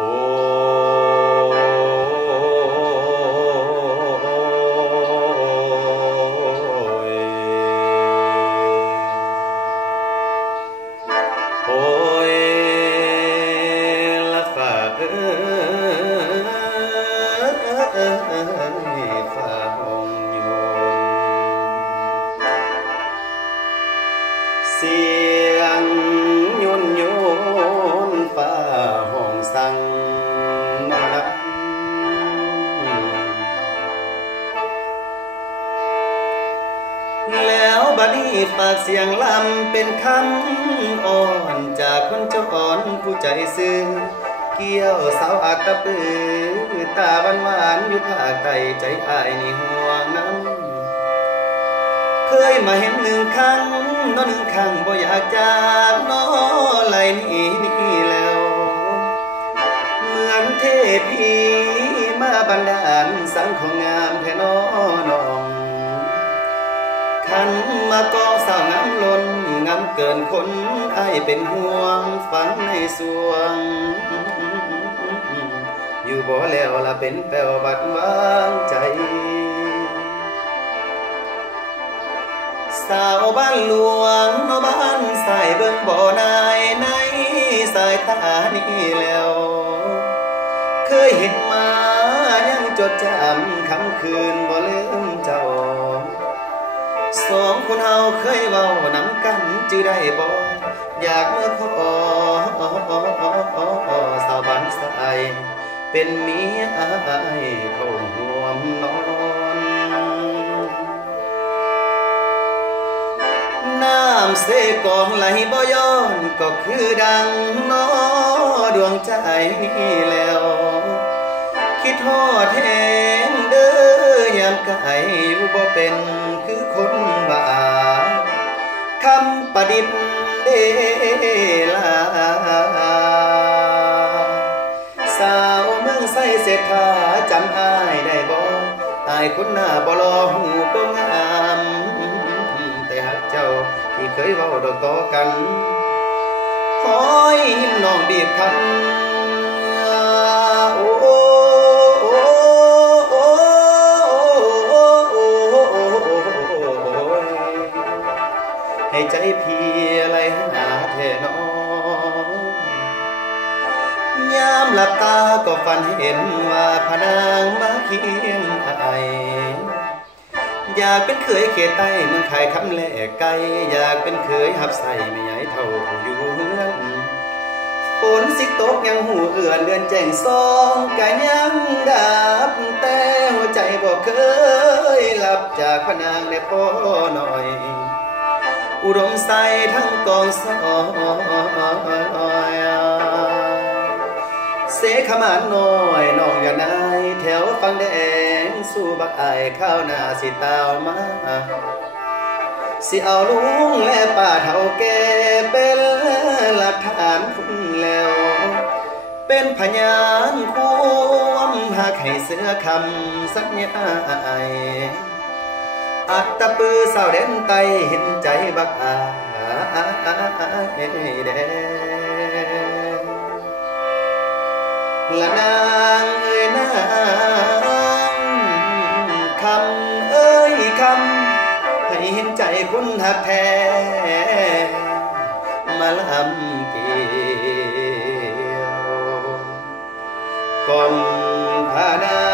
โอ้ยโอ้ยละฝ่าฝ่าห้องโยนเสียงยุ่นโยนฝ่าห้องสั่งมาลังแล้วบัดนี้ฝากเสียงลำเป็นคำอ่อนจากคนเจ้าอ่อนผู้ใจซื่อเกี่ยวสาวอักตะปือตาหวานหวานอยู่ภาคใต้ใจอ้ายนี่ห่วงน้ำเคยมาเห็นหนึ่งครั้งน้อหนึ่งครั้งบ่อยากจากน้อไหลนี่แล้วเหมือนเทพีมาบันดาลสังของงามแท้น้อน้องขันมากองสาวงามล้นงามเกินคนอ้ายเป็นห่วงฝันในสวงอยู่บ่แล้วละเป็นแป้วบัดวางใจสาวบ้านหลวงน้อบ้านสายเบิ่งบ่อนายในสายตานี่แล้วเคยเห็นมายังจดจำคำคืนบ่ลืมเจ้าสองคนเฮาเคยเว้านำกันจื้อได้บ่อยากเมื่อพอสาวบ้านสายเป็นเมียอ้ายเข้าห่วมนอนน้ำเสกองไหลบ่ย้อนก็คือดังน้อดวงใจนี่แล้วคิดทอดแทงเด้อยามไก่อยู่บ่เป็นคือคนบ้าคำประดิษฐ์เดลาสาวเมืองไสเศรษฐาจำอ้ายได้บ่อ้ายคนหน้าบ่หล่อหูก็งามแต่หักเจ้าที่เคยเว้าดอกต่อกันหอยยิ้มน้องบีบคั้นให้ใจพี่ไหลหาแท่น้องยามหลับตาก็ฝันเห็นว่าพนางมาเคียงไออยากเป็นเคยเขตใต้เมืองไทยคำแลกไกลอยากเป็นเคยหับใส่ไม่ใหญ่เท่าอยู่เฮือนฝนสิตกยังหูเอื่อนเดือนแจ้งซองกะยังดับแต่หัวใจบอกเคยหลับจากพนางได้พอหน่อยอุดมใสทั้งกองซอยเสขมานน้อยน้องอย่านายแถวฟังแดงสู้บักอายข้าวหน้าสิตาวมาสิเอาลุงและป้าเฒ่าแก่เป็นหลักฐานพุ่นแล้วเป็นพยานความหักให้เสือคำสัญญาอัตตะปือสาวเด่นไตเห็นใจบักอาแดงละนางเอ้ยนางคำเอ้ยคำให้เห็นใจคุณหักแท้มาลำเกี่ยวกองพานา